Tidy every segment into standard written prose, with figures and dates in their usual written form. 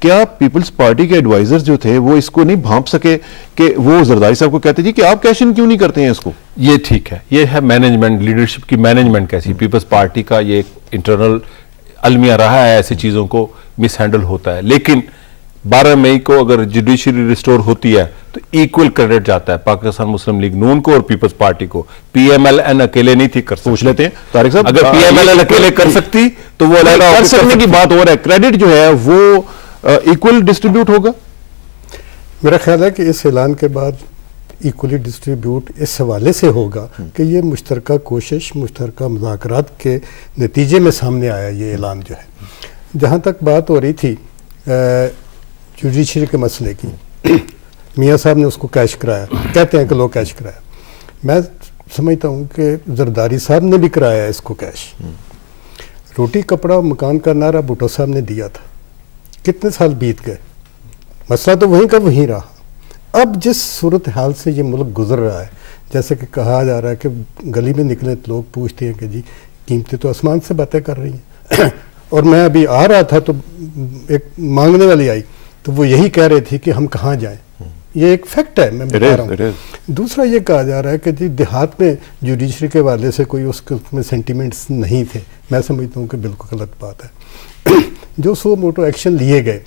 کیا Peoples party کے advisor جو تھے وہ اس کو نہیں بھانپ سکے کہ وہ زرداری صاحب کو کہتے جی کہ آپ کیش ان کیوں نہیں کرتے ہیں اس کو؟ یہ ٹھیک ہے، یہ ہے مینجمنٹ، لیڈرشپ کی مینجمنٹ کیسی. پیپلز پارٹی کا یہ انٹرنل المیہ رہا ہے، ایسی چیزوں کو مس ہینڈل ہوتا ہے. لیکن 12 مئی کو اگر جوڈیشری ریسٹور ہوتی ہے تو ایکول کریڈٹ جاتا ہے پاکستان مسلم لیگ نون کو اور پیپلز پارٹی کو. پی ایم ایل این اکیلے نہیں تھی کر سکتی. پوچھ لیتے ہیں طارق صاحب، اگر پی ایم ایل این اکیلے کر سکتی تو وہ کر سکنے کی بات ہو رہا ہے، کریڈٹ جو ہے وہ ایکول ڈسٹریبیوٹ ہوگا. میرا خیال ہے کہ اس اعلان کے بعد ایکولی ڈسٹریبیوٹ اس حوالے سے ہوگا کہ یہ مشترکہ کوشش، مشترکہ مذاکرات کے نتیجے میں سامنے آیا یہ اعلان جو ہے. جہاں تک بات ہو رہی تھی جوڈیشری کے مسئلے کی، میاں صاحب نے اس کو کیش کرایا، کہتے ہیں کہ لو کیش کرایا. میں سمجھتا ہوں کہ زرداری صاحب نے بھی کرایا اس کو کیش. روٹی کپڑا مکان کا نعرہ بھٹو صاحب نے دیا تھا. کتنے سال بیت گئے، مسئلہ تو وہیں کا وہیں رہا. اب جس صورتحال سے یہ ملک گزر رہا ہے، جیسے کہ کہا جا رہا ہے کہ گلی میں نکلے تو لوگ پوچھتے ہیں کہ جی قیمتیں تو آسمان سے باتیں کر رہی ہیں. اور میں ابھی آ رہا تھا تو ایک مانگنے والی آئی تو وہ یہی کہہ رہی تھی کہ ہم کہاں جائیں. یہ ایک فیکٹ ہے، میں بتا رہا ہوں. دوسرا یہ کہا جا رہا ہے کہ جی دیہات میں جوڈیشری کے حوالے سے کوئی اس میں سینٹیمنٹس نہیں تھے. میں سمجھتا ہوں کہ بالکل غلط بات ہے. جو سو موٹو ایکشن لیے گئے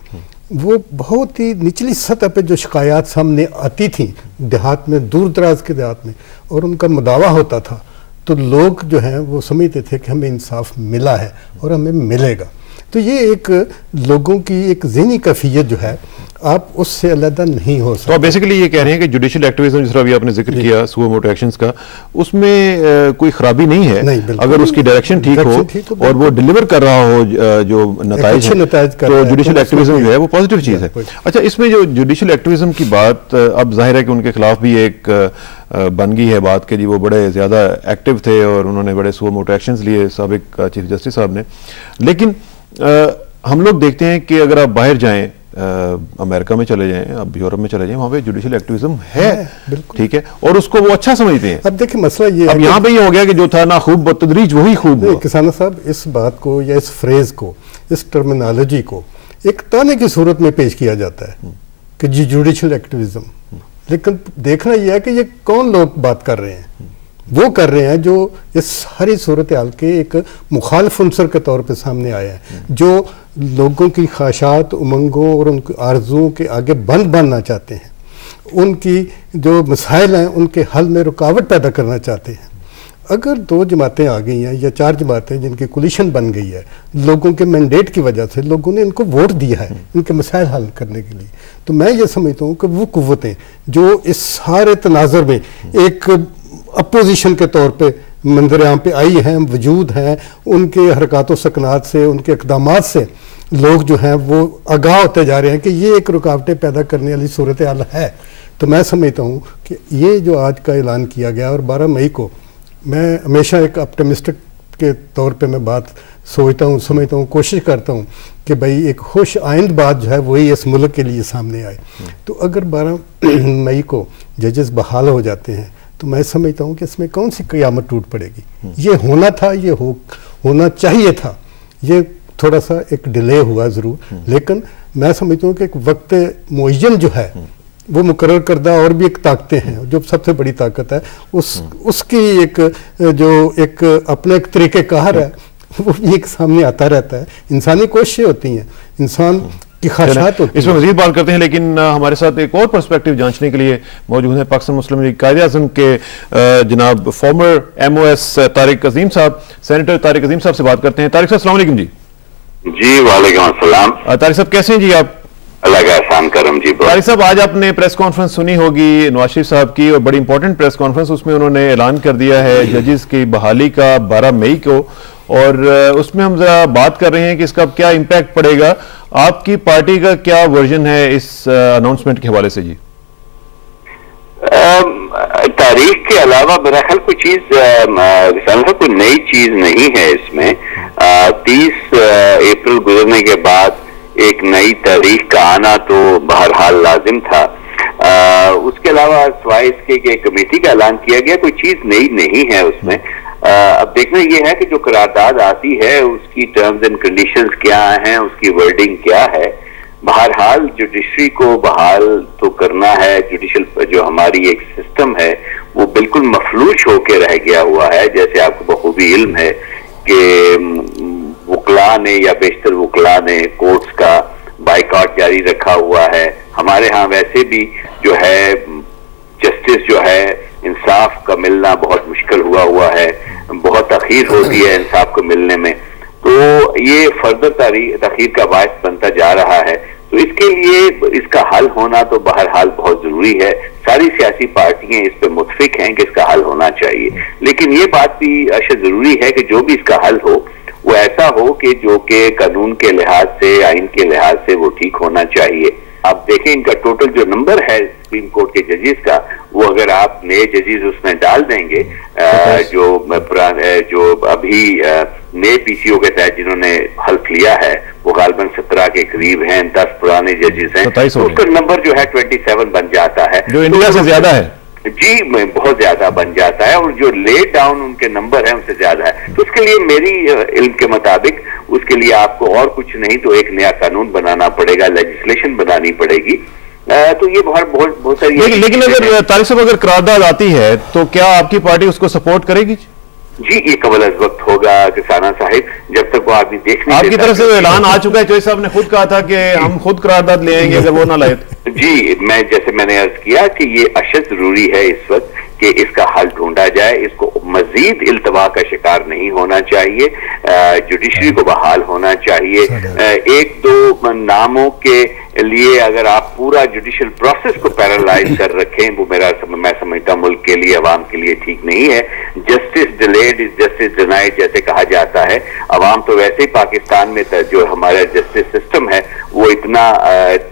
وہ بہت ہی نچلی سطح پہ جو شکایات سامنے آتی تھیں دیہات میں، دور دراز کے دیہات میں، اور ان کا مداوع ہوتا تھا تو لوگ جو ہیں وہ سمجھتے تھے کہ ہمیں انصاف ملا ہے اور ہمیں ملے گا. تو یہ ایک لوگوں کی ایک ذہنی کیفیت جو ہے آپ اس سے علیحدہ نہیں ہو سکتے. تو آپ بیسیکلی یہ کہہ رہے ہیں کہ جوڈیشل ایکٹیویزم جس طرح ابھی آپ نے ذکر کیا سو موٹو ایکشنز کا، اس میں کوئی خرابی نہیں ہے اگر اس کی ڈائریکشن ٹھیک ہو اور وہ ڈیلیور کر رہا ہو جو نتائج ہیں تو جوڈیشل ایکٹیویزم جو ہے وہ پازیٹیو چیز ہے. اچھا، اس میں جو جوڈیشل ایکٹیویزم کی بات اب ظاہر ہے کہ ان کے خلاف بھی ایک بن گئی ہے بات کہ جی وہ بڑے زیادہ ایکٹیو تھے اور انہوں نے بڑے سو موٹو ایکشنز لیے سابق چیف جسٹس صاحب نے. لیکن ہم لوگ دیکھتے ہیں کہ اگر آپ باہر جائیں، امریکہ میں چلے جائیں، اب یورپ میں چلے جائیں، وہاں پہ جوڈیشل ایکٹیویزم ہے، ٹھیک ہے، اور اس کو وہ اچھا سمجھتے ہیں. اب دیکھیں مسئلہ یہ ہے، اب یہاں پہ یہ ہو گیا کہ جو تھا نا خوب بتدریج وہی خوب ہوا. کسانہ صاحب اس بات کو یا اس فریز کو، اس ٹرمینالوجی کو ایک تانے کی صورت میں پیش کیا جاتا ہے کہ جی جوڈیشل ایکٹیویزم. لیکن دیکھنا یہ ہے کہ یہ کون لوگ بات کر رہے ہیں. وہ کر رہے ہیں جو اس ساری صورتحال کے ایک مخالف عنصر کے طور پہ سامنے آیا ہے، جو لوگوں کی خواہشات، امنگوں اور ان کی آرزوؤں کے آگے بند باندھنا چاہتے ہیں، ان کی جو مسائل ہیں ان کے حل میں رکاوٹ پیدا کرنا چاہتے ہیں. اگر 2 جماعتیں آ گئی ہیں یا 4 جماعتیں جن کی کولیشن بن گئی ہے لوگوں کے مینڈیٹ کی وجہ سے، لوگوں نے ان کو ووٹ دیا ہے ان کے مسائل حل کرنے کے لیے، تو میں یہ سمجھتا ہوں کہ وہ قوتیں جو اس سارے تناظر میں ایک اپوزیشن کے طور پہ منظر عام پہ آئی ہیں، وجود ہیں، ان کے حرکات و سکنات سے، ان کے اقدامات سے لوگ جو ہیں وہ آگاہ ہوتے جا رہے ہیں کہ یہ ایک رکاوٹیں پیدا کرنے والی صورتحال ہے. تو میں سمجھتا ہوں کہ یہ جو آج کا اعلان کیا گیا اور 12 مئی کو، میں ہمیشہ ایک اپٹیمسٹک کے طور پہ میں بات سوچتا ہوں، سمجھتا ہوں، کوشش کرتا ہوں کہ بھائی ایک خوش آئند بات جو ہے وہی اس ملک کے لیے سامنے آئے. تو اگر 12 مئی کو ججز بحال ہو جاتے ہیں تو میں سمجھتا ہوں کہ اس میں کون سی قیامت ٹوٹ پڑے گی. یہ ہونا تھا، یہ ہونا چاہیے تھا. یہ تھوڑا سا ایک ڈیلے ہوا ضرور، لیکن میں سمجھتا ہوں کہ ایک وقت معین جو ہے وہ مقرر کردہ اور بھی ایک طاقتیں ہیں. جو سب سے بڑی طاقت ہے اس کی ایک اپنا ایک طریقہ کار ہے، وہ بھی ایک سامنے آتا رہتا ہے. انسانی کوششیں ہوتی ہیں، انسان کی خواہشات ہوتی ہیں. اس میں مزید بات کرتے ہیں، لیکن ہمارے ساتھ ایک اور پرسپیکٹیو جانچنے کے لیے موجود ہیں پاکستان مسلم لیگ قائد اعظم کے جناب فارمر MOS طارق عظیم صاحب. سینیٹر طارق عظیم صاحب سے بات کرتے ہیں. طارق صاحب السلام علیکم. جی وعلیکم السلام. طارق صاحب کیسے ہیں جی آپ؟ اللہ کا احسان کرم. جی طارق صاحب، آج آپ نے پریس کانفرنس سنی ہوگی نواز شریف صاحب کی، اور بڑی امپورٹنٹ پریس کانفرنس. اس میں انہوں نے اعلان کر دیا ہے ججز کی بحالی کا 12 مئی کو، اور اس میں ہم ذرا بات کر رہے ہیں کہ اس کا کیا امپیکٹ پڑے گا. آپ کی پارٹی کا کیا ورژن ہے اس اناؤنسمنٹ کے حوالے سے؟ جی تاریخ کے علاوہ میرا خیال کوئی چیز کوئی نئی چیز نہیں ہے اس میں. 30 اپریل گزرنے کے بعد ایک نئی تاریخ کا آنا تو بہرحال لازم تھا. اس کے علاوہ سوائے اس کے کہ کمیٹی کا اعلان کیا گیا، کوئی چیز نئی نہیں ہے اس میں. اب دیکھنا یہ ہے کہ جو قرارداد آتی ہے اس کی ٹرمز اینڈ کنڈیشنز کیا ہیں، اس کی ورڈنگ کیا ہے. بہرحال جوڈیشری کو بحال تو کرنا ہے. جوڈیشل جو ہماری ایک سسٹم ہے وہ بالکل مفلوج ہو کے رہ گیا ہوا ہے. جیسے آپ کو بخوبی علم ہے کہ وکلاء نے یا بیشتر وکلاء نے کورٹس کا بائیکاٹ جاری رکھا ہوا ہے. ہمارے ہاں ویسے بھی جو ہے جسٹس جو ہے انصاف کا ملنا بہت مشکل ہوا ہے, بہت تاخیر ہوتی ہے انصاف کو ملنے میں. تو یہ فردر تاخیر کا باعث بنتا جا رہا ہے. تو اس کے لیے اس کا حل ہونا تو بہرحال بہت ضروری ہے. ساری سیاسی پارٹیاں اس پہ متفق ہیں کہ اس کا حل ہونا چاہیے, لیکن یہ بات بھی اشد ضروری ہے کہ جو بھی اس کا حل ہو وہ ایسا ہو کہ جو کہ قانون کے لحاظ سے, آئین کے لحاظ سے وہ ٹھیک ہونا چاہیے. آپ دیکھیں ان کا ٹوٹل جو نمبر ہے سپریم کورٹ کے ججز کا, وہ اگر آپ نئے ججز اس میں ڈال دیں گے جو ابھی نئے پی سی او کے تحت جنہوں نے حلف لیا ہے وہ غالباً 17 کے قریب ہیں, 10 پرانے ججز ہیں, تو اس کا نمبر جو ہے 27 بن جاتا ہے, جو انڈیا سے زیادہ ہے. جی بہت زیادہ بن جاتا ہے, اور جو لے ڈاؤن ان کے نمبر ہیں ان سے زیادہ ہے. تو اس کے لیے میری علم کے مطابق اس کے لیے آپ کو اور کچھ نہیں تو ایک نیا قانون بنانا پڑے گا, لیجسلیشن بنانی پڑے گی. تو یہ بہت ساری لیکن اگر طارق صاحب اگر قرارداد آتی ہے تو کیا آپ کی پارٹی اس کو سپورٹ کرے گی؟ جی یہ قبل از وقت ہوگا کسانہ صاحب, جب تک وہ آدمی دیکھنے آپ کی طرف سے اعلان آ چکا ہے, چوہدری صاحب نے خود کہا تھا کہ ہم خود قرارداد لے آئیں گے اگر وہ نہ لائے. جی جیسے میں نے عرض کیا کہ یہ اشد ضروری ہے اس وقت کہ اس کا حل ڈھونڈا جائے. اس کو مزید التوا کا شکار نہیں ہونا چاہیے, جوڈیشری کو بحال ہونا چاہیے. ایک دو ناموں کے لیے اگر آپ پورا جوڈیشل پروسیس کو پیرالائز کر رکھیں وہ میں سمجھتا ملک کے لیے, عوام کے لیے ٹھیک نہیں ہے. Justice delayed is justice denied جیسے کہا جاتا ہے. عوام تو ویسے ہی پاکستان میں جو ہمارا جسٹس سسٹم ہے وہ اتنا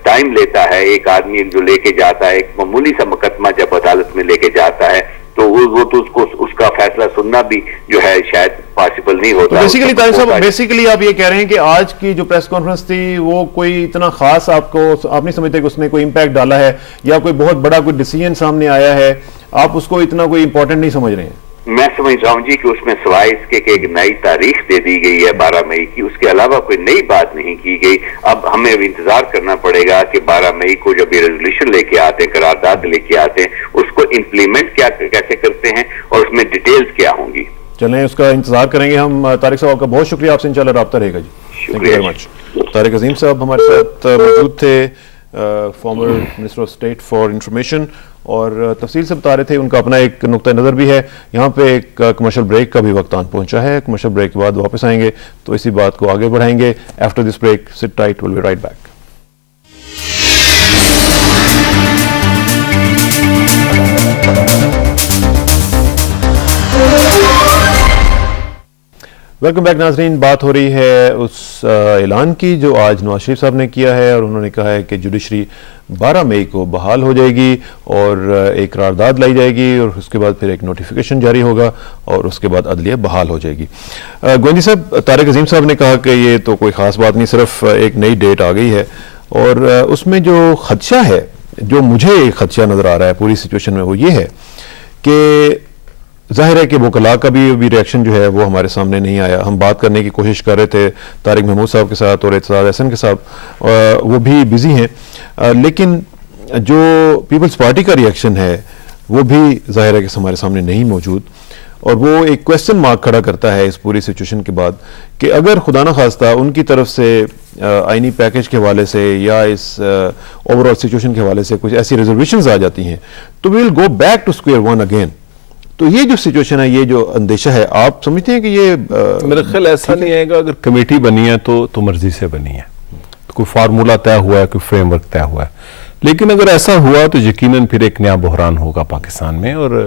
ٹائم لیتا ہے. ایک آدمی جو لے کے جاتا ہے, ایک معمولی سا مقدمہ جب عدالت میں لے کے جاتا ہے تو وہ تو اس کا فیصلہ سننا بھی جو ہے شاید پاسبل نہیں ہوتا. بیسیکلی طارق صاحب, بیسیکلی آپ یہ کہہ رہے ہیں کہ آج کی جو پریس کانفرنس تھی وہ کوئی اتنا خاص آپ نہیں سمجھتے کہ اس نے کوئی امپیکٹ ڈالا ہے یا کوئی بہت بڑا کوئی ڈیسیژن سامنے آیا ہے, آپ اس کو اتنا کوئی امپورٹنٹ نہیں سمجھ رہے ہیں؟ میں سمجھ رہا ہوں جی کہ اس میں سوائے اس کے کہ ایک نئی تاریخ دے دی گئی ہے 12 مئی کی, اس کے علاوہ کوئی نئی بات نہیں کی گئی. اب ہمیں انتظار کرنا پڑے گا کہ 12 مئی کو جب یہ ریزولوشن لے کے آتے ہیں, قرارداد لے کے آتے ہیں, اس کو امپلیمنٹ کیسے کرتے ہیں اور اس میں ڈیٹیلز کیا ہوں گی. چلیں اس کا انتظار کریں گے ہم. طارق صاحب آپ کا بہت شکریہ, آپ سے انشاءاللہ رابطہ رہے گا جی. Thank you very much. Tariq Azeem صاحب ہمارے ساتھ موجود تھے, former minister of state for information, اور تفصیل سے بتا رہے تھے. ان کا اپنا ایک نقطہ نظر بھی ہے. یہاں پہ ایک کمرشل بریک کا بھی وقت آن پہنچا ہے. کمرشل بریک کے بعد واپس آئیں گے تو اسی بات کو آگے بڑھائیں گے. After this break stay tight, will be right back. Welcome back ناظرین. بات ہو رہی ہے اس اعلان کی جو آج نواز شریف صاحب نے کیا ہے, اور انہوں نے کہا ہے کہ جوڈیشری 12 مئی کو بحال ہو جائے گی اور ایک قرارداد لائی جائے گی, اور اس کے بعد پھر ایک نوٹیفیکیشن جاری ہوگا اور اس کے بعد عدلیہ بحال ہو جائے گی. گوندی صاحب, طارق عظیم صاحب نے کہا کہ یہ تو کوئی خاص بات نہیں, صرف ایک نئی ڈیٹ آ گئی ہے, اور اس میں جو خدشہ ہے, جو مجھے ایک خدشہ نظر آ رہا ہے پوری سچویشن میں, وہ یہ ہے کہ ظاہر ہے کہ وکلاء کا بھی ریئیکشن جو ہے وہ ہمارے سامنے نہیں آیا. ہم بات کرنے کی کوشش کر رہے تھے طارق محمود صاحب کے ساتھ اور اعتزاز احسن کے ساتھ, وہ بھی بزی ہیں, لیکن جو پیپلز پارٹی کا ریئیکشن ہے وہ بھی ظاہر ہے کہ ہمارے سامنے نہیں موجود, اور وہ ایک کویسچن مارک کھڑا کرتا ہے اس پوری سچویشن کے بعد کہ اگر خدا نہ خواستہ ان کی طرف سے آئینی پیکج کے حوالے سے یا اس اوور آل سچویشن کے حوالے سے کچھ ایسی ریزرویشنز آ جاتی ہیں تو we will go back to square one again. تو یہ جو سچویشن ہے, یہ جو اندیشہ ہے, آپ سمجھتے ہیں کہ یہ میرا خیال ایسا نہیں آئے گا. اگر کمیٹی بنی ہے تو مرضی سے بنی ہے, تو کوئی فارمولہ طے ہوا ہے, کوئی فریم ورک طے ہوا ہے. لیکن اگر ایسا ہوا تو یقیناً پھر ایک نیا بحران ہوگا پاکستان میں, اور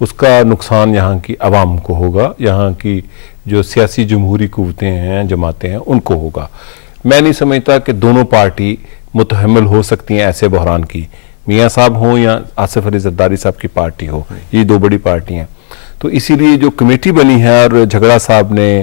اس کا نقصان یہاں کی عوام کو ہوگا, یہاں کی جو سیاسی جمہوری قوتیں ہیں, جماعتیں ہیں, ان کو ہوگا. میں نہیں سمجھتا کہ دونوں پارٹی متحمل ہو سکتی ہیں ایسے بحران کی, میاں صاحب ہوں یا آصف علی زرداری صاحب کی پارٹی ہو. یہ دو بڑی پارٹی ہیں. تو اسی لیے جو کمیٹی بنی ہے اور جھگڑا صاحب نے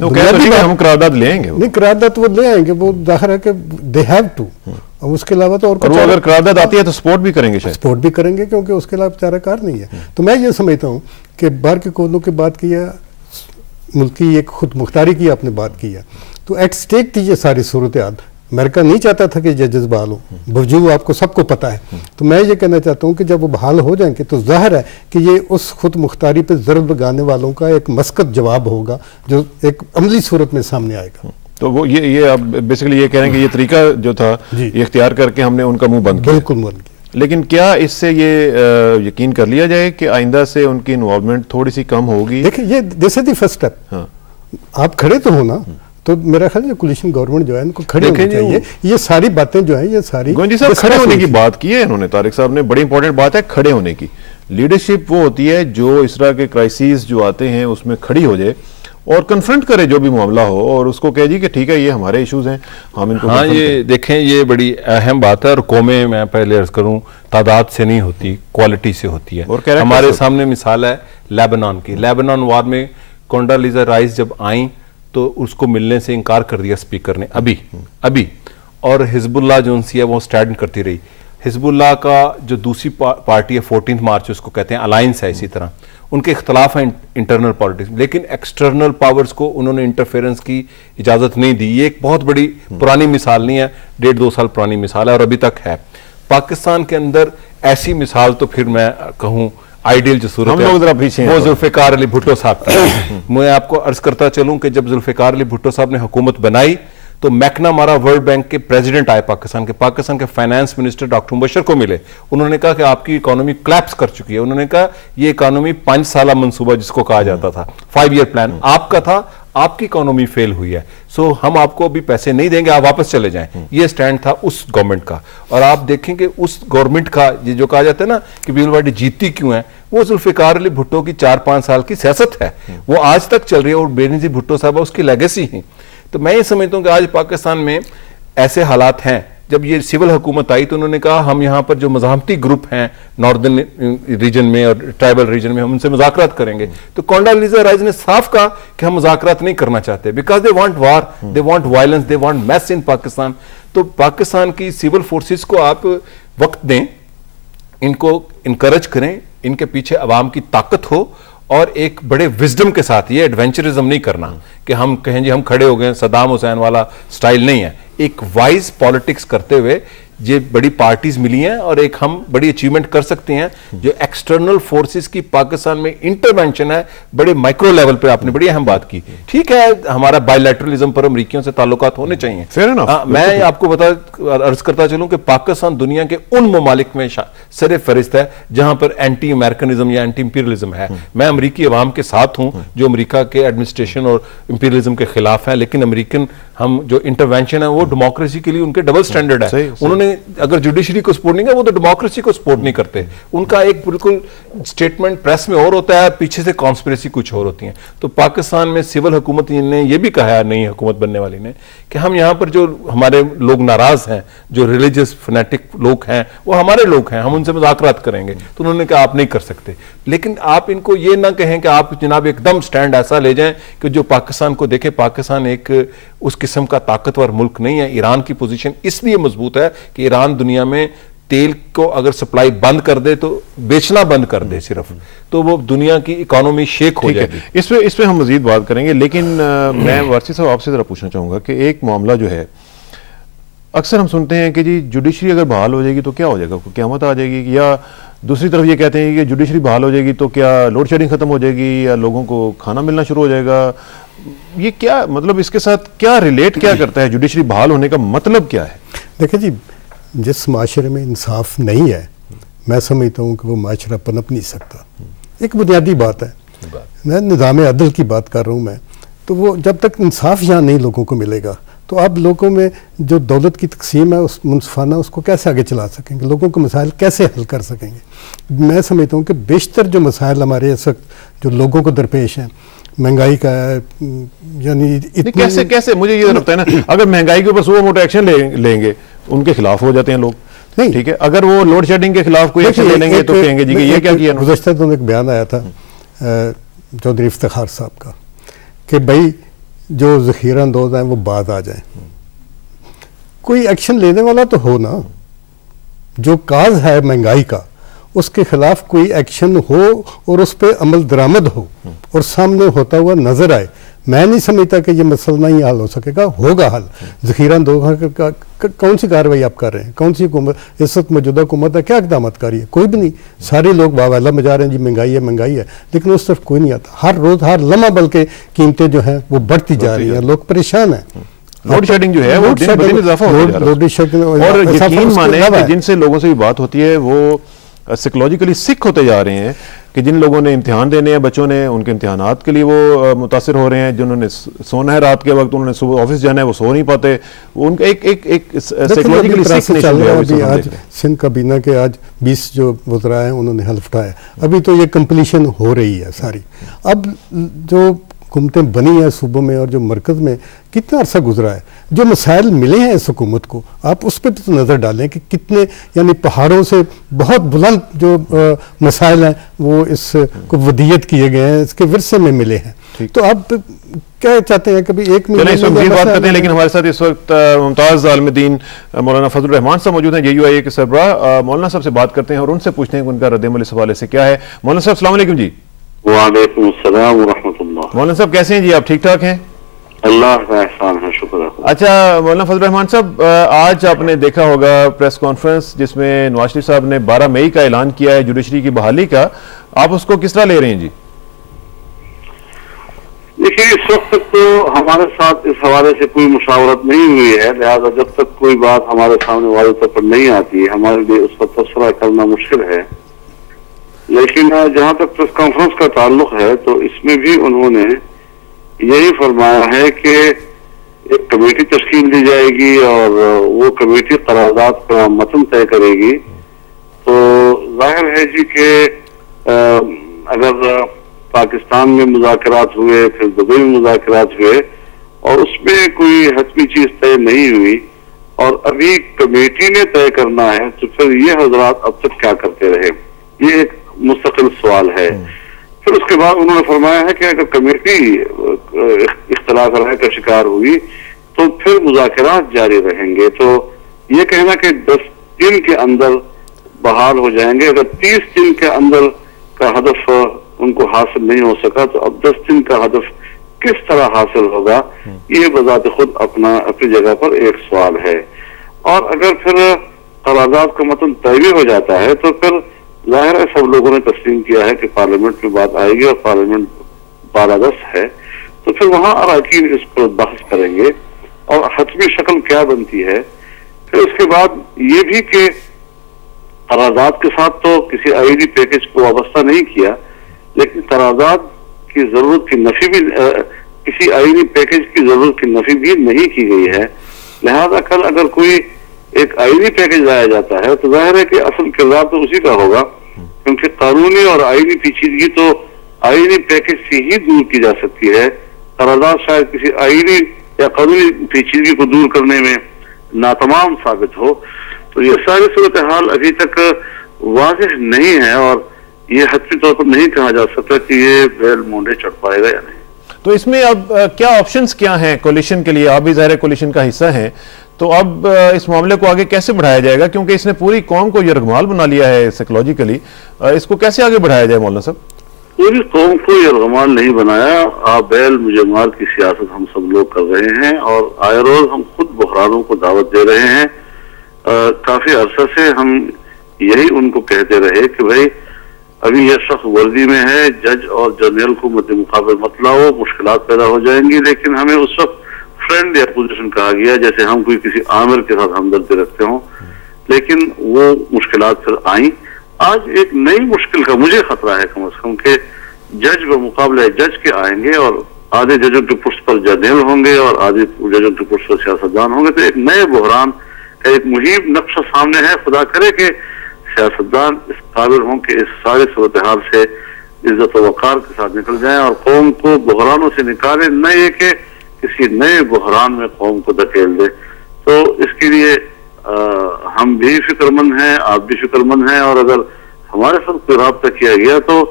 ہم قرارداد لے آئیں گے، نہیں قرارداد وہ لے آئیں گے، وہ ظاہر ہے کہ دے ہیو ٹو، اور اس کے علاوہ تو اور وہ اگر قرارداد آتی ہے تو سپورٹ بھی کریں گے، شاید سپورٹ بھی کریں گے، کیونکہ اس کے علاوہ چارہ کار نہیں ہے۔ تو میں یہ سمجھتا ہوں کہ باہر کے قوتوں کی بات کی ہے، ملکی ایک خود مختاری کی آپ نے بات کی ہے، تو ایٹ سٹیک تھی یہ ساری صورتحال۔ امریکہ نہیں چاہتا تھا کہ ججز بحال ہوں، باوجود آپ کو سب کو پتا ہے۔ تو میں یہ کہنا چاہتا ہوں کہ جب وہ بحال ہو جائیں گے تو ظاہر ہے کہ یہ اس خود مختاری پہ ضرب لگانے والوں کا ایک مسقط جواب ہوگا جو ایک عملی صورت میں سامنے آئے گا۔ تو وہ یہ آپ بیسیکلی یہ کہہ رہے ہیں کہ یہ طریقہ جو تھا یہ اختیار کر کے ہم نے ان کا منہ بند کیا، بالکل بند کیا۔ لیکن کیا اس سے یہ یقین کر لیا جائے کہ آئندہ سے ان کی انوالومنٹ تھوڑی سی کم ہوگی؟ دیکھیں یہ دس از دی فرسٹ اسٹیپ، آپ کھڑے تو ہونا، تو میرا خیال ہے کولیشن گورنمنٹ جو ہے ان کو کھڑے ہونا چاہیے۔ یہ ساری باتیں جو ہیں یہ ساری گوئن جی صاحب کھڑے ہونے کی بات کی ہے انہوں نے، طارق صاحب نے، بڑی امپورٹنٹ بات ہے کھڑے ہونے کی۔ لیڈرشپ وہ ہوتی ہے جو اس طرح کے کرائسیز جو آتے ہیں اس میں کھڑی ہو جائے اور کنفرنٹ کرے جو بھی معاملہ ہو، اور اس کو کہہ جی کہ ٹھیک ہے یہ ہمارے ایشوز ہیں، ہم ان کو ہاں یہ دیکھیں یہ بڑی اہم بات ہے، اور قومیں میں پہلے عرض کروں تعداد سے نہیں ہوتی، کوالٹی سے ہوتی ہے۔ ہمارے سامنے مثال ہے لیبنان کی، لیبنان وار میں کونڈالیزا رائس جب آئیں تو اس کو ملنے سے انکار کر دیا اسپیکر نے ابھی، اور حزب اللہ جو ان سی ہے وہ سٹینڈ کرتی رہی۔ حزب اللہ کا جو دوسری پارٹی ہے 14 مارچ اس کو کہتے ہیں، الائنس ہے، اسی طرح ان کے اختلاف ہیں انٹرنل پالیٹکس، لیکن ایکسٹرنل پاورز کو انہوں نے انٹرفیرنس کی اجازت نہیں دی۔ یہ ایک بہت بڑی پرانی مثال نہیں ہے، 1.5-2 سال پرانی مثال ہے اور ابھی تک ہے۔ پاکستان کے اندر ایسی مثال تو پھر میں کہوں آئیڈیل جو صورت ہے وہ ذوالفقار علی بھٹو صاحب کا۔ میں آپ کو عرض کرتا چلوں کہ جب ذوالفقار علی بھٹو صاحب نے حکومت بنائی تو میکنا مارا ورلڈ بینک کے پریزیڈنٹ آئے پاکستان کے فائنانس منسٹر ڈاکٹر مبشر کو ملے۔ انہوں نے کہا کہ آپ کی اکانومی کلیپس کر چکی ہے۔ انہوں نے کہا یہ اکانومی 5 سالہ منصوبہ جس کو کہا جاتا تھا، 5 ایئر پلان آپ کا تھا، آپ کی اکانومی فیل ہوئی ہے، سو ہم آپ کو ابھی پیسے نہیں دیں گے، آپ واپس چلے جائیں۔ یہ سٹینڈ تھا اس گورنمنٹ کا، اور آپ دیکھیں کہ اس گورنمنٹ کا یہ جو کہا جاتا ہے نا کہ پیپل پارٹی جیتتی کیوں ہے، وہ ذوالفقار علی بھٹو کی 4-5 سال کی سیاست ہے، وہ آج تک چل رہی ہے، اور بینظیر بھٹو صاحبہ اس کی لیگیسی ہیں۔ تو میں یہ سمجھتا ہوں کہ آج پاکستان میں ایسے حالات ہیں، جب یہ سول حکومت آئی تو انہوں نے کہا ہم یہاں پر جو مزاحمتی گروپ ہیں ناردرن ریجن میں اور ٹرائبل ریجن میں ہم ان سے مذاکرات کریں گے، تو کونڈالیزا رائس نے صاف کہا کہ ہم مذاکرات نہیں کرنا چاہتے، because they want war, they want violence, they want mess in Pakistan. تو پاکستان کی سول فورسز کو آپ وقت دیں، ان کو انکرج کریں، ان کے پیچھے عوام کی طاقت ہو، اور ایک بڑے وزڈم کے ساتھ، یہ ایڈونچرزم نہیں کرنا کہ ہم کہیں جی ہم کھڑے ہو گئے، صدام حسین والا سٹائل نہیں ہے، ایک وائز پالیٹکس کرتے ہوئے یہ بڑی پارٹیز ملی ہیں، اور ایک ہم بڑی اچیومنٹ کر سکتے ہیں۔ جو ایکسٹرنل فورسز کی پاکستان میں انٹرونشن ہے بڑے مائکرو لیول پہ، آپ نے بڑی اہم بات کی، ٹھیک ہے ہمارا بائی لیٹرلزم پر امریکیوں سے تعلقات ہونے چاہیے، میں آپ کو عرض کرتا چلوں کہ پاکستان دنیا کے ان ممالک میں سر فہرست ہے جہاں پر اینٹی امریکنزم یا اینٹی امپیریلزم ہے۔ میں امریکی عوام کے ساتھ ہوں جو امریکہ کے ایڈمنسٹریشن اور امپیریلزم کے خلاف ہیں، لیکن امریکن ہم جو انٹرونشن ہے وہ ڈیموکریسی کے لیے ان کے ڈبل سٹینڈرڈ ہے۔ انہوں نے اگر جوڈیشری کو سپورٹ نہیں کیا، وہ تو ڈیموکریسی کو سپورٹ نہیں کرتے، ان کا ایک بالکل سٹیٹمنٹ پریس میں اور ہوتا ہے، پیچھے سے کانسپریسی کچھ اور ہوتی ہیں۔ تو پاکستان میں سول حکومت نے یہ بھی کہا ہے، نئی حکومت بننے والی نے، کہ ہم یہاں پر جو ہمارے لوگ ناراض ہیں، جو ریلیجس فنیٹک لوگ ہیں، وہ ہمارے لوگ ہیں، ہم ان سے مذاکرات کریں گے۔ تو انہوں نے کہا آپ نہیں کر سکتے، لیکن آپ ان کو یہ نہ کہیں کہ آپ جناب ایک دم سٹینڈ ایسا لے جائیں کہ جو پاکستان کو دیکھیں پاکستان ایک اس قسم کا طاقتور ملک نہیں ہے۔ ایران کی پوزیشن اس لیے مضبوط ہے کہ ایران دنیا میں تیل کو اگر سپلائی بند کر دے تو بیچنا بند کر دے صرف، تو وہ دنیا کی اکانومی شیک ہو جائے گی۔ اس پہ ہم مزید بات کریں گے، لیکن میں وارثی صاحب آپ سے ذرا پوچھنا چاہوں گا کہ ایک معاملہ جو ہے اکثر ہم سنتے ہیں کہ جی جوڈیشری اگر بحال ہو جائے گی تو کیا ہو جائے گا، قیامت آ جائے گی، یا دوسری طرف یہ کہتے ہیں کہ جوڈیشری بحال ہو جائے گی تو کیا لوڈ شیڈنگ ختم ہو جائے گی یا لوگوں کو کھانا ملنا شروع ہو جائے گا۔ یہ کیا مطلب اس کے ساتھ کیا ریلیٹ کیا کرتا ہے، جوڈیشری بحال ہونے کا مطلب کیا ہے؟ دیکھیں جی، جس معاشرے میں انصاف نہیں ہے میں سمجھتا ہوں کہ وہ معاشرہ پنپ نہیں سکتا۔ ایک بنیادی بات ہے، میں نظام عدل کی بات کر رہا ہوں، میں تو وہ جب تک انصاف یہاں نہیں لوگوں کو ملے گا تو آپ لوگوں میں جو دولت کی تقسیم ہے اس منصفانہ اس کو کیسے آگے چلا سکیں گے، لوگوں کے مسائل کیسے حل کر سکیں گے۔ میں سمجھتا ہوں کہ بیشتر جو مسائل ہمارے اس وقت جو لوگوں کو درپیش ہیں، مہنگائی کا ہے، یعنی کیسے مجھے یہ لگتا ہے نا، اگر مہنگائی کے اوپر سو موٹا ایکشن لیں گے ان کے خلاف ہو جاتے ہیں لوگ، نہیں ٹھیک ہے، اگر وہ لوڈ شیڈنگ کے خلاف کوئی ایکشن لے لیں گے تو کہیں گے جی کہ یہ کیا کیا۔ گزشتہ دن ایک بیان آیا تھا چودھری افتخار صاحب کا کہ بھائی جو ذخیرہ اندوز ہیں وہ باز آ جائیں. کوئی ایکشن لینے والا تو ہو نا. جو کاز ہے مہنگائی کا اس کے خلاف کوئی ایکشن ہو اور اس پہ عمل درآمد ہو اور سامنے ہوتا ہوا نظر آئے. میں نہیں سمجھتا کہ یہ مسئلہ نہیں حل ہو سکے گا. ہوگا حل. ذخیرہ اندوز کون سی کارروائی آپ کر رہے ہیں؟ کون سی حکومت اس وقت موجودہ حکومت ہے کیا اقدامات کر رہی ہے؟ کوئی بھی نہیں. سارے لوگ واویلا مجا رہے ہیں جی مہنگائی ہے لیکن اس طرف کوئی نہیں آتا. ہر روز ہر لمحہ بلکہ قیمتیں جو ہیں وہ بڑھتی جا رہی ہیں. لوگ پریشان ہیں. لوڈ شیڈنگ جو ہے وہ دن بدن اضافہ ہوتا جا رہا ہے. اور یقین مانیں کہ جن سے لوگوں سے بھی بات ہوتی ہے وہ سائیکولوجیکلی سک ہوتے جا رہے ہیں کہ جن لوگوں نے امتحان دینے ہیں بچوں نے ان کے امتحانات کے لیے وہ متاثر ہو رہے ہیں. جنہوں نے سونا ہے رات کے وقت انہوں نے صبح آفس جانا ہے وہ سو نہیں پاتے. ان کا ایک سائیکولوجیکلی سک نیشن ہے. آج سندھ کابینہ کے آج 20 جو وزراء ہیں انہوں نے حلف اٹھایا. ابھی تو یہ کمپلیشن ہو رہی ہے ساری. اب جو حکومتیں بنی ہیں صوبوں میں اور جو مرکز میں کتنا عرصہ گزرا ہے. جو مسائل ملے ہیں اس حکومت کو آپ اس پہ تو نظر ڈالیں کہ کتنے یعنی پہاڑوں سے بہت بلند جو مسائل ہیں وہ اس کو ودیت کیے گئے ہیں اس کے ورثے میں ملے ہیں. تو آپ کیا چاہتے ہیں کبھی ایک منٹ بات کرتے ہیں لیکن ہمارے ساتھ اس وقت ممتاز عالم الدین مولانا فضل الرحمان صاحب موجود ہیں JUIA کے سربراہ. مولانا صاحب سے بات کرتے ہیں اور ان سے پوچھتے ہیں کہ ان کا رد عمل اس حوالے سے کیا ہے. مولانا صاحب السلام علیکم. جی وعلیکم السلام ورحمۃ اللہ. مولانا صاحب کیسے ہیں جی؟ آپ ٹھیک ٹھاک ہیں؟ اللہ کا احسان ہے, شکر ہے. اچھا مولانا فضل الرحمان صاحب, آج آپ نے دیکھا ہوگا پریس کانفرنس جس میں نواز شریف صاحب نے 12 مئی کا اعلان کیا ہے جوڈیشری کی بحالی کا. آپ اس کو کس طرح لے رہے ہیں جی؟ دیکھیے اس وقت تک تو ہمارے ساتھ اس حوالے سے کوئی مشاورت نہیں ہوئی ہے, لہذا جب تک کوئی بات ہمارے سامنے واضح طور پر نہیں آتی ہمارے لیے اس پر تبصرہ کرنا مشکل ہے. لیکن جہاں تک پریس کانفرنس کا تعلق ہے تو اس میں بھی انہوں نے یہی فرمایا ہے کہ ایک کمیٹی تشکیل دی جائے گی اور وہ کمیٹی قرارداد کا متن طے کرے گی. تو ظاہر ہے جی کہ اگر پاکستان میں مذاکرات ہوئے پھر دبئی میں مذاکرات ہوئے اور اس میں کوئی حتمی چیز طے نہیں ہوئی اور ابھی کمیٹی نے طے کرنا ہے تو پھر یہ حضرات اب تک کیا کرتے رہے, یہ ایک مستقل سوال ہے. پھر اس کے بعد انہوں نے فرمایا ہے کہ اگر کمیٹی اختلاف رائے کا شکار ہوئی تو پھر مذاکرات جاری رہیں گے. تو یہ کہنا کہ 10 دن کے اندر بحال ہو جائیں گے, اگر 30 دن کے اندر کا ہدف ان کو حاصل نہیں ہو سکا تو اب 10 دن کا ہدف کس طرح حاصل ہوگا, یہ بذات خود اپنی جگہ پر ایک سوال ہے. اور اگر پھر قرارداد کا متن طے ہو جاتا ہے تو پھر ظاہر ہے سب لوگوں نے تسلیم کیا ہے کہ پارلیمنٹ میں بات آئے گی اور پارلیمنٹ بالادست ہے تو پھر وہاں اراکین اس پر بحث کریں گے اور حتمی شکل کیا بنتی ہے. پھر اس کے بعد یہ بھی کہ قرارداد کے ساتھ تو کسی آئینی پیکج کو وابستہ نہیں کیا, لیکن قرارداد کی ضرورت کی نفی بھی کسی آئینی پیکج کی ضرورت کی نفی بھی نہیں کی گئی ہے. لہذا کل اگر کوئی ایک آئینی پیکج لایا جاتا ہے تو ظاہر ہے کہ اصل کردار تو اسی کا ہوگا, کیونکہ قانونی اور آئینی پیچیدگی تو آئینی پیکج سے ہی دور کی جا سکتی ہے. قرارداد شاید کسی آئینی یا قانونی پیچیدگی کو دور کرنے میں ناتمام ثابت ہو. تو یہ ساری صورتحال ابھی تک واضح نہیں ہے اور یہ حتمی طور پر نہیں کہا جا سکتا کہ یہ بیل مونڈے چڑھ پائے گا یا نہیں. تو اس میں اب کیا آپشنز کیا ہیں کولیشن کے لیے؟ آپ بھی ظاہر کولیشن کا حصہ ہیں, تو اب اس معاملے کو آگے کیسے بڑھایا جائے گا, کیونکہ اس نے پوری قوم کو یرغمال بنا لیا ہے سائیکولوجیکلی, اس کو کیسے آگے بڑھایا جائے مولانا صاحب؟ پوری قوم کو یرغمال نہیں بنایا, بیل مجھے مار کی سیاست ہم سب لوگ کر رہے ہیں اور آئے روز ہم خود بحرانوں کو دعوت دے رہے ہیں. کافی عرصہ سے ہم یہی ان کو کہتے رہے کہ بھائی ابھی یہ شخص ورزی میں ہے, جج اور جرنیل کو مد مقابل مت لاؤ, مشکلات پیدا ہو جائیں گی. لیکن ہمیں اس وقت فرینڈ یا پوزیشن کہا گیا جیسے ہم کوئی کسی عامر کے ساتھ ہمدردی رکھتے ہوں, لیکن وہ مشکلات پھر آئیں. آج ایک نئی مشکل کا مجھے خطرہ ہے کم از کم کہ جج بمقابلہ جج کے آئیں گے اور آدھے ججوں کے پشت پر جرنیل ہوں گے اور آدھے ججوں کے پشت پر سیاستدان ہوں گے. تو ایک نئے بحران کا ایک مہیب نقشہ سامنے ہے. خدا کرے کہ سیاستدان اس قابل ہوں کہ اس ساری صورتحال سے عزت و وقار کے ساتھ نکل جائیں اور قوم کو بحرانوں سے نکالیں, نہ یہ کہ کسی نئے بحران میں قوم کو دھکیل دے. تو اس کے لیے ہم بھی فکر مند ہیں, آپ بھی فکر مند ہیں, اور اگر ہمارے ساتھ کوئی رابطہ کیا گیا تو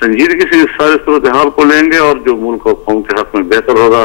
سنجیدگی سے اس سارے صورتحال کو لیں گے اور جو ملک اور قوم کے حق میں بہتر ہوگا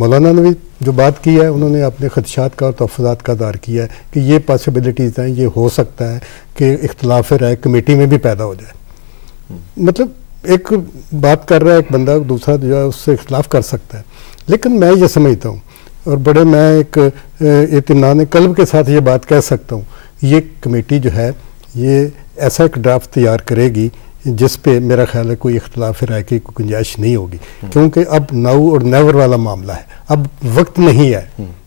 مولانا نے بھی جو بات کی ہے انہوں نے اپنے خدشات کا اور تحفظات کا اظہار کیا ہے کہ یہ پاسبلٹیز ہیں، یہ ہو سکتا ہے کہ اختلاف رائے کمیٹی میں بھی پیدا ہو جائے. مطلب ایک بات کر رہا ہے ایک بندہ، دوسرا جو ہے اس سے اختلاف کر سکتا ہے. لیکن میں یہ سمجھتا ہوں اور بڑے میں ایک اطمینان قلب کے ساتھ یہ بات کہہ سکتا ہوں، یہ کمیٹی جو ہے یہ ایسا ایک ڈرافٹ تیار کرے گی جس پہ میرا خیال ہے کوئی اختلاف رائے کی کوئی گنجائش نہیں ہوگی، کیونکہ اب ناؤ اور نیور والا معاملہ ہے. اب وقت نہیں ہے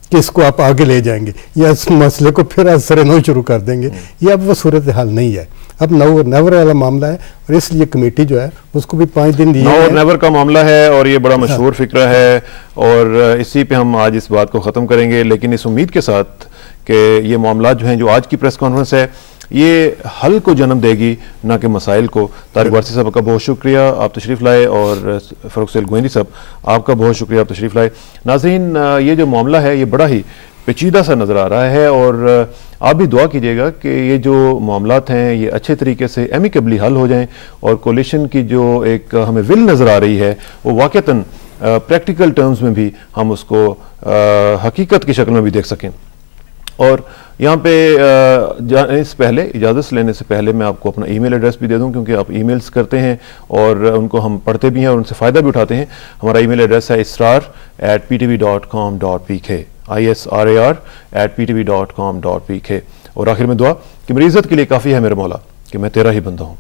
کہ اس کو آپ آگے لے جائیں گے یا اس مسئلے کو پھر از سر نو شروع کر دیں گے. یہ اب وہ صورتحال نہیں ہے، اب ناؤ اور نیور والا معاملہ ہے، اور اس لیے کمیٹی جو ہے اس کو بھی 5 دن دیے. ناؤ اور نیور کا معاملہ ہے اور یہ بڑا مشہور فکرہ ہے، اور اسی پہ ہم آج اس بات کو ختم کریں گے، لیکن اس امید کے ساتھ کہ یہ معاملات جو ہیں جو آج کی پریس کانفرنس ہے یہ حل کو جنم دے گی نہ کہ مسائل کو. طارق وارثی صاحب کا بہت شکریہ، آپ تشریف لائے، اور فاروق سہیل گوئندی صاحب آپ کا بہت شکریہ، آپ تشریف لائے. ناظرین، یہ جو معاملہ ہے یہ بڑا ہی پیچیدہ سا نظر آ رہا ہے، اور آپ بھی دعا کیجیے گا کہ یہ جو معاملات ہیں یہ اچھے طریقے سے ایمیکیبلی حل ہو جائیں، اور کولیشن کی جو ایک ہمیں ول نظر آ رہی ہے وہ واقعتاً پریکٹیکل ٹرمز میں بھی ہم اس کو حقیقت کی شکل میں بھی دیکھ سکیں. اور یہاں پہ اس پہلے اجازت لینے سے پہلے میں آپ کو اپنا ای میل ایڈریس بھی دے دوں، کیونکہ آپ ای میلز کرتے ہیں اور ان کو ہم پڑھتے بھی ہیں اور ان سے فائدہ بھی اٹھاتے ہیں. ہمارا ای میل ایڈریس ہے israr@ptv.com.pk israr@ptv.com.pk. اور آخر میں دعا کہ میری عزت کے لیے کافی ہے میرے مولا کہ میں تیرا ہی بندہ ہوں،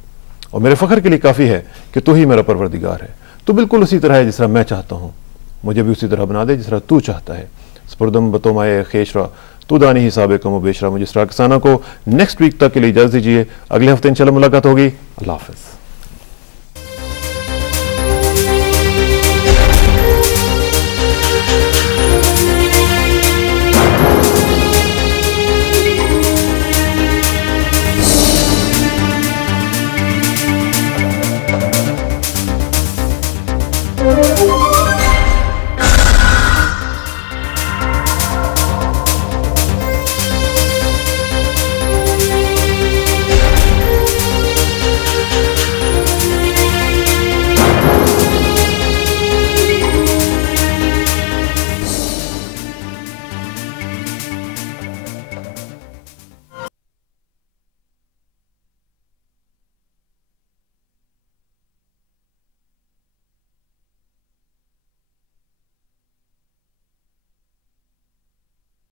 اور میرے فخر کے لیے کافی ہے کہ تو ہی میرا پروردگار ہے. تو بالکل اسی طرح ہے جس طرح میں چاہتا ہوں، مجھے بھی اسی طرح بنا دے جس طرح تو چاہتا ہے. سپردم بتومائے خیشرا تو دانی حساب کم و بیشرا. مجھے اسرار کسانہ کو نیکسٹ ویک تک کے لیے اجازت دیجیے، اگلے ہفتے انشاءاللہ ملاقات ہوگی. اللہ حافظ.